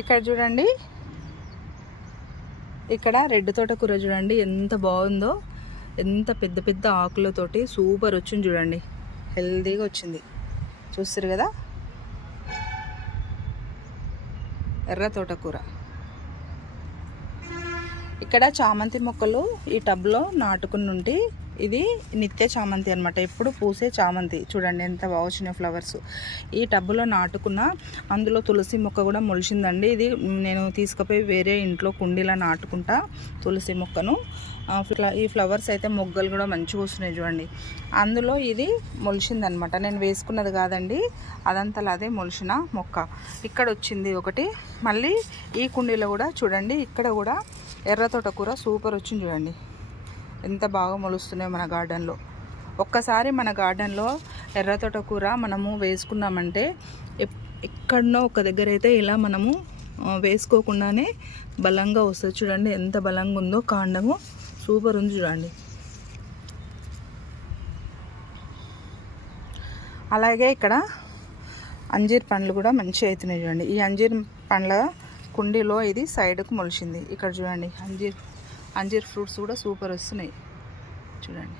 ఇక్కడ చూడండి, ఇక్కడ రెడ్ తోటకూర చూడండి ఎంత బాగుందో. ఎంత పెద్ద పెద్ద ఆకులతోటి సూపర్ వచ్చింది చూడండి, హెల్దీగా వచ్చింది. చూస్తారు కదా, ఎర్ర తోటకూర. ఇక్కడ చామంతి మొక్కలు ఈ టబ్లో నాటుకుని ఉంటే, ఇది నిత్య చామంతి అనమాట, ఎప్పుడు పూసే చామంతి. చూడండి ఎంత బాగా వచ్చినాయి ఫ్లవర్స్. ఈ టబ్బులో నాటుకున్న, అందులో తులసి మొక్క కూడా మొలిచిందండి. ఇది నేను తీసుకుపోయి వేరే ఇంట్లో కుండీలో నాటుకుంటా తులసి మొక్కను. ఈ ఫ్లవర్స్ అయితే మొగ్గలు కూడా మంచిగా వస్తున్నాయి చూడండి. అందులో ఇది మొలిచిందనమాట, నేను వేసుకున్నది కాదండి, అదంతా అదే మొలిచిన మొక్క. ఇక్కడ వచ్చింది ఒకటి. మళ్ళీ ఈ కుండీలో కూడా చూడండి, ఇక్కడ కూడా ఎర్ర తోటకూర సూపర్ వచ్చింది చూడండి, ఎంత బాగా మొలుస్తున్నాయి మన గార్డెన్లో. ఒక్కసారి మన గార్డెన్లో ఎర్ర తోటకూర మనము వేసుకున్నామంటే, ఎక్కడనో ఒక దగ్గర అయితే ఇలా మనము వేసుకోకుండానే బలంగా వస్తుంది. చూడండి ఎంత బలంగా ఉందో, కాండము సూపర్ ఉంది చూడండి. అలాగే ఇక్కడ అంజీర్ పండ్లు కూడా మంచిగా అవుతున్నాయి చూడండి. ఈ అంజీర్ పండ్ల కుండీలో ఇది సైడ్కు మొలిచింది. ఇక్కడ చూడండి అంజీర్ ఫ్రూట్స్ కూడా సూపర్ వస్తున్నాయి చూడండి.